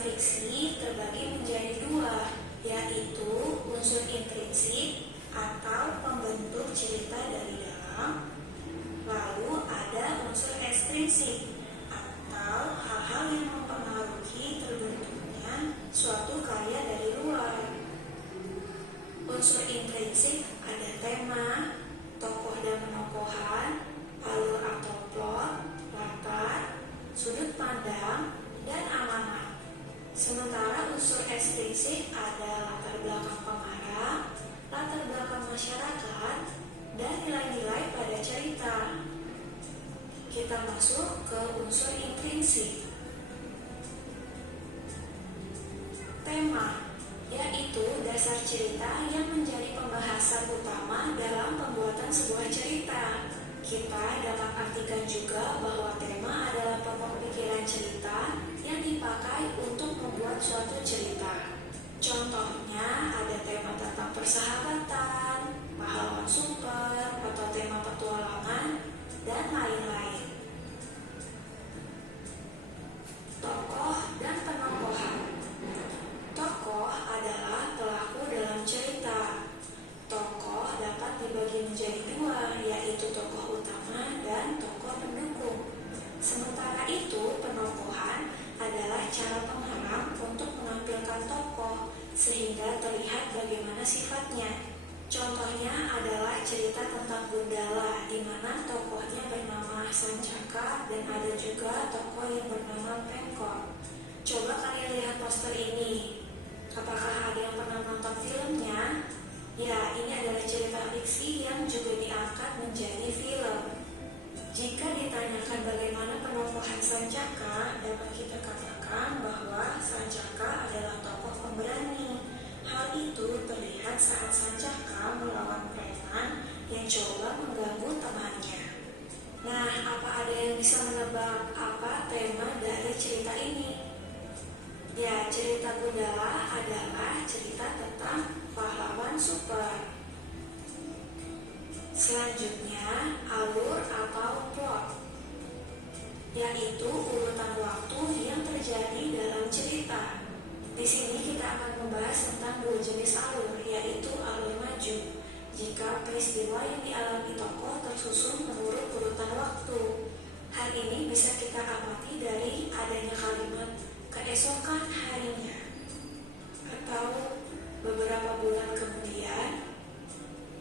fiksi terbagi menjadi dua, yaitu unsur intrinsik atau pembentuk cerita dari dalam, lalu ada unsur ekstrinsik atau hal-hal yang mempengaruhi terbentuknya suatu karya dari luar. Unsur intrinsik ada tema, tokoh dan penokohan, alur atau plot, latar, sudut pandang, dan alamat. Sementara unsur ekstrinsik ada latar belakang pengarang, latar belakang masyarakat, dan nilai-nilai pada cerita. Kita masuk ke unsur intrinsik. Tema, yaitu dasar cerita yang menjadi pembahasan utama dalam pembuatan sebuah cerita. Kita dapat artikan juga bahwa tema adalah pokok pikiran cerita yang dipakai untuk membuat suatu cerita. Contohnya ada tema tentang persahabatan, pahlawan super, atau tema petualangan, dan lain-lain. Tokoh dan penokohan. Tokoh adalah pelaku dalam cerita. Tokoh dapat dibagi menjadi dua, yaitu tokoh utama dan tokoh pendukung. Sementara itu, penokohan adalah cara pengarang untuk menampilkan tokoh sehingga terlihat bagaimana sifatnya. Contohnya adalah cerita tentang Gundala, di mana tokohnya bernama Sancaka dan ada juga tokoh yang bernama Pengkor. Coba kalian lihat poster ini. Apakah ada yang pernah nonton filmnya? Ya, ini adalah cerita fiksi yang juga diangkat menjadi film. Jika ditanyakan bagaimana penokohan Sancaka, dapat kita katakan bahwa Sancaka adalah tokoh pemberani. Hal itu terlihat saat Sancaka melawan preman yang coba mengganggu temannya. Nah, apa ada yang bisa menebak apa tema dari cerita ini? Ya, cerita Gundala adalah cerita tentang pahlawan super. Selanjutnya, alur atau plot, yaitu urutan waktu yang terjadi dalam cerita. Di sini kita akan membahas tentang dua jenis alur, yaitu alur maju. Jika peristiwa yang dialami tokoh tersusun menurut urutan waktu. Hal ini bisa kita amati dari adanya kalimat keesokan harinya atau beberapa bulan kemudian.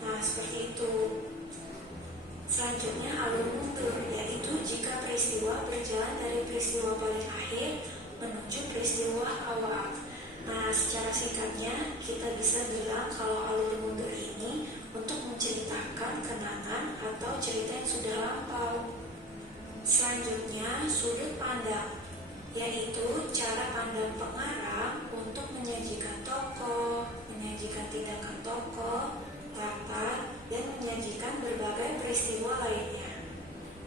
Nah, seperti itu. Selanjutnya alur mundur, yaitu jika peristiwa berjalan dari peristiwa paling akhir menuju peristiwa awal. Nah, secara singkatnya kita bisa bilang kalau alur mundur ini untuk menceritakan kenangan atau cerita yang sudah lampau. Selanjutnya sudut pandang, yaitu cara pandang pengarang untuk menyajikan tokoh, menyajikan tindakan tokoh, latar, dan menyajikan berbagai peristiwa lainnya.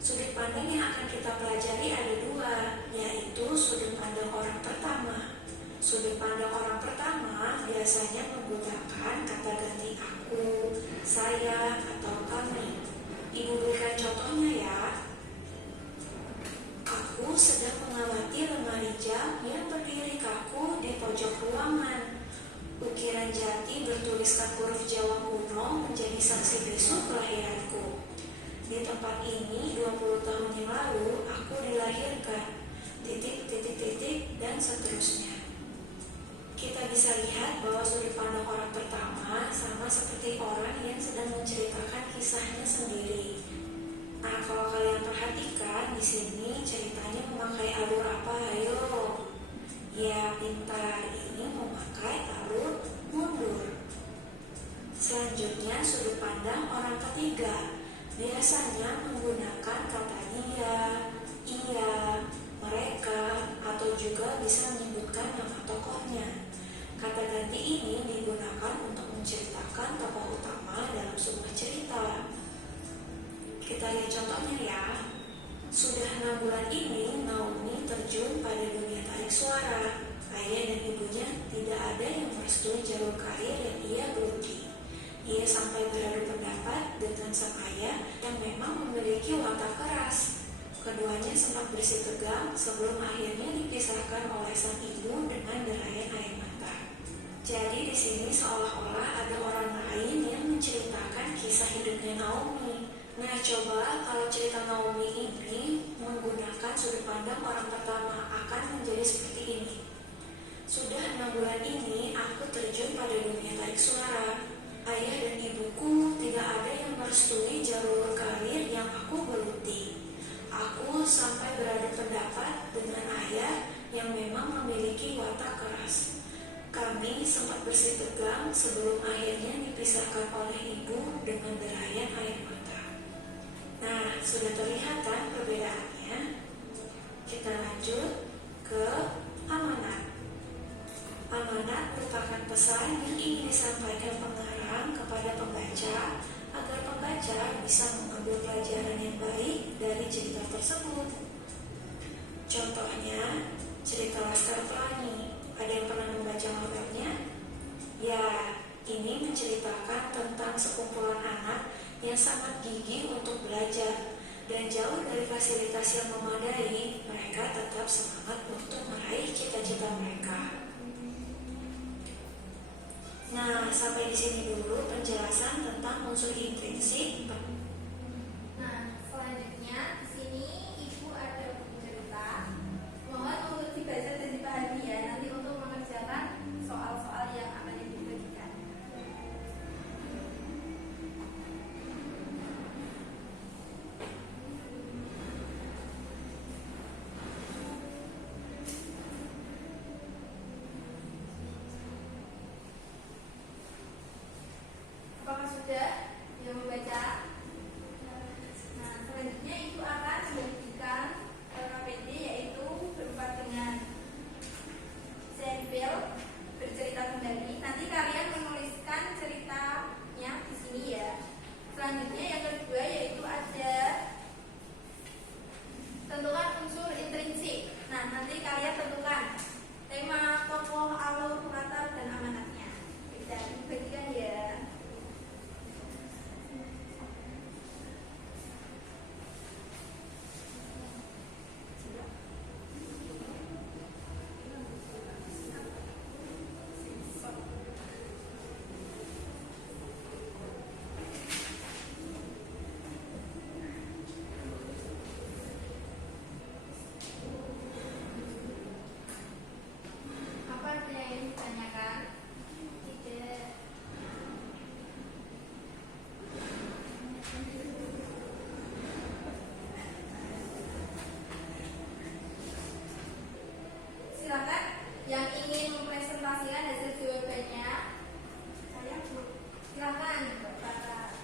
Sudut pandang yang akan kita pelajari ada dua, yaitu sudut pandang orang pertama. Sudut pandang orang pertama biasanya menggunakan kata ganti aku, saya, atau kami. Ibu berikan contohnya ya. Aku sedang mengamati lemari jam yang berdiri kaku di pojok ruangan. Ukiran jati bertuliskan huruf Jawa kuno menjadi saksi bisu kelahiranku. Di tempat ini 20 tahun yang lalu aku dilahirkan. Titik, titik, titik, dan seterusnya. Kita bisa lihat bahwa sudut pandang orang pertama sama seperti orang yang sedang menceritakan kisahnya sendiri. Nah, kalau kalian perhatikan di sini ceritanya memakai alur apa? Ayo. Ya, pintar. Ini memakai alur mundur. Selanjutnya sudut pandang orang ketiga. Biasanya menggunakan kata dia, ia, mereka, atau juga bisa menyebutkan nama tokohnya. Kata ganti ini digunakan untuk menceritakan tokoh utama dalam sebuah cerita. Kita lihat contohnya ya. Sudah 6 bulan ini Naomi terjun pada dunia tarik suara. Ayah dan ibunya tidak ada yang merestui jalur karir yang ia geluti. Ia sampai beradu pendapat dengan sang ayah yang memang memiliki watak keras. Keduanya sempat bersih tegang sebelum akhirnya dipisahkan oleh sang ibu dengan derayan air mata. Jadi di sini seolah-olah ada orang lain yang menceritakan kisah hidupnya Naomi. Nah, coba kalau cerita Naomi ini menggunakan sudut pandang orang pertama akan menjadi seperti ini. Sudah 6 bulan ini aku terjun pada dunia tarik suara. Ayah dan ibuku tidak ada yang merestui jalur karir yang aku geluti. Aku sampai beradu pendapat dengan ayah yang memang memiliki watak keras. Kami sempat bersih tegang sebelum akhirnya dipisahkan oleh ibu dengan derayan air mata. Nah, sudah terlihat kan perbedaannya? Kita lanjut ke amanat. Amanat merupakan pesan yang ingin disampaikan pengarang kepada pembaca agar pembaca bisa mengambil pelajaran yang baik dari cerita tersebut. Contohnya, cerita Laskar Pelangi. Ada yang pernah membaca novelnya? Ya, ini menceritakan tentang sekumpulan anak yang sangat gigih untuk belajar. Dan jauh dari fasilitas yang memadai, mereka tetap semangat untuk meraih cita-cita mereka. Nah, sampai di sini dulu penjelasan tentang unsur intrinsik. Nah, selanjutnya di sini Ibu ada buku cerita. Mohon untuk dibaca dan dipahami ya, nanti untuk mengerjakan soal-soal yang akan Ibu bagikan. Apakah sudah yang membaca? Nah, selanjutnya itu akan membagikan KPD, yaitu berupa dengan sampel bercerita kembali. Nanti kalian menuliskan ceritanya di sini ya. Selanjutnya yang kedua yaitu ada tentukan unsur intrinsik. Nah, nanti kalian tentukan tema, tokoh, alur, latar, dan amanatnya. Kita bagikan ya. Apa ada yang ingin ditanyakan? Tidak. Silakan yang ingin mempresentasikan hasil jawabannya. Saya silakan Bapak.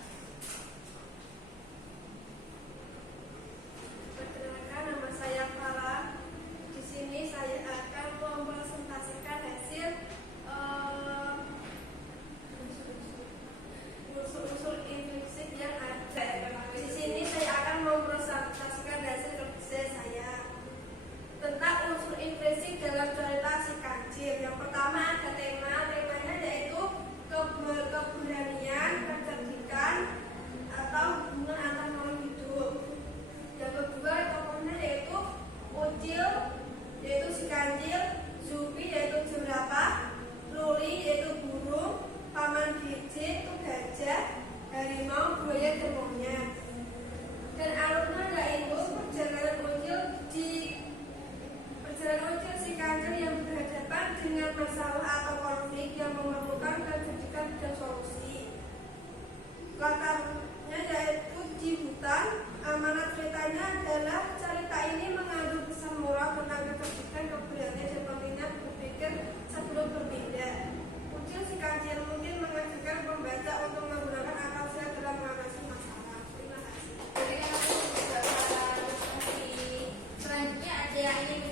Perkenalkan, nama saya Farah. Di sini saya akan mempresentasikan hasil unsur-unsur intrinsik yang ada. Di sini saya akan mempresentasikan hasil kerja saya tentang unsur intrinsik dalam cerita Si Kancil. Yang pertama ada temanya yaitu keberanian, kecerdikan, atau hubungan antar makhluk hidup. Yang kedua tokohnya yaitu Ucil yaitu si kancil, Zupi yaitu jerapah, Luli yaitu burung, Paman Gijin itu gajah, harimau, buaya dan monyet. Dan alurnya yaitu perjalanan Ucil si kancil yang berhadapan dengan masalah atau konflik yang memerlukan kecerdikan dan solusi. Latarnya yaitu di hutan. Amanat ceritanya adalah cerita ini mengandung pesan moral tentang kecerdikan, keberanian, dan pentingnya berpikir sebelum berpindah. Ucil si kancil mungkin mengajarkan pembaca untuk menggunakan akal sehat dalam mengatasi masalah. Terima kasih. Berikan aku Bapak. Selanjutnya ada yang ingin